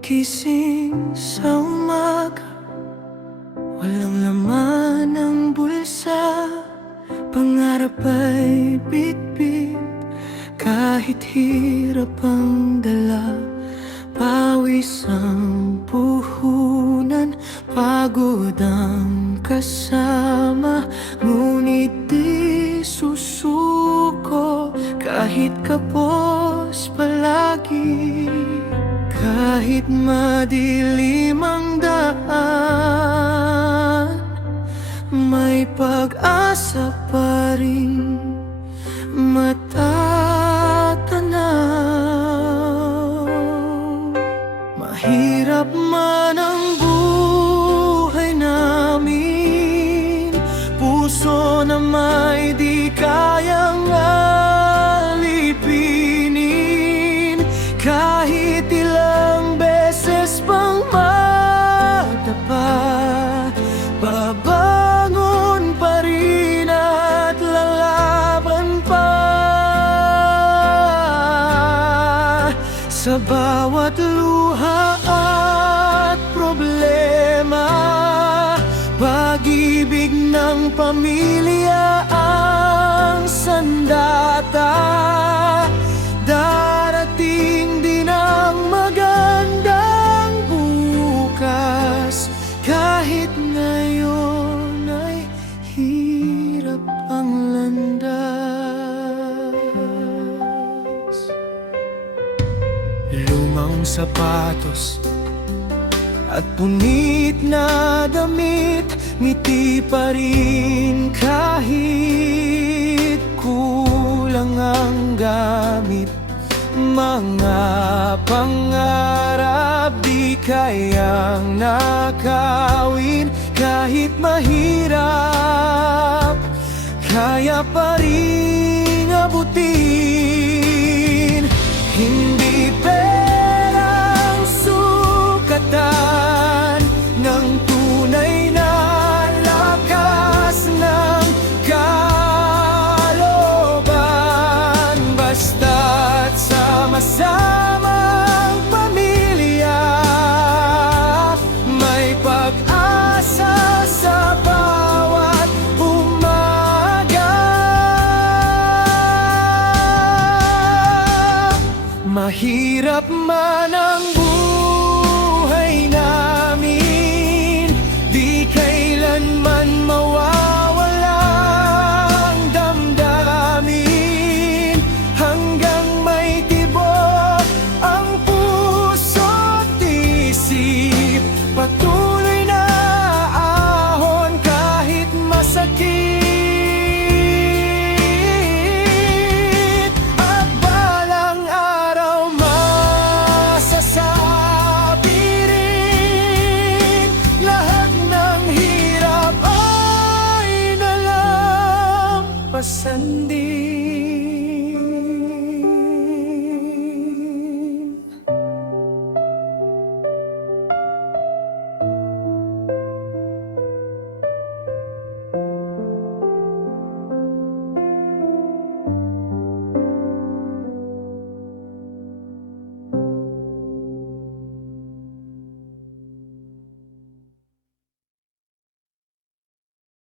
Gising sa umaga, walang laman ang bulsa. Pangarap ay bitbit, kahit hirap ang dala. Pawis ang puhunan, pagod ang kasama. Ngunit di susuko, kahit kapos palagi. Kahit madilim ang daan, may pag-asa pa rin matatanaw. Mahirap man ang buhay namin, puso na may di kayang alipinin. Kahit ilang beses pang madapa, babangon pa rin at lalaban pa. Sa bawat luha at problema, pag-ibig ng pamilya ang sandata. Darating din ang magandang bukas, kahit ngayon ay hirap ang landas. Lumang sapatos at punit na damit, ngiti pa rin kahit kulang ang gamit. Mga pangarap di kayang nakawin, kahit mahirap kaya pa rin abutin. Hindi perang sukatan ng tunay na lakas ng kalooban, basta't sama-samang pamilya, may pag-asa sa bawat umaga. Mahirap man ang buhay namin, di kailanman mawawala ang damdamin. Hanggang may tibok ang puso't isip, patuloy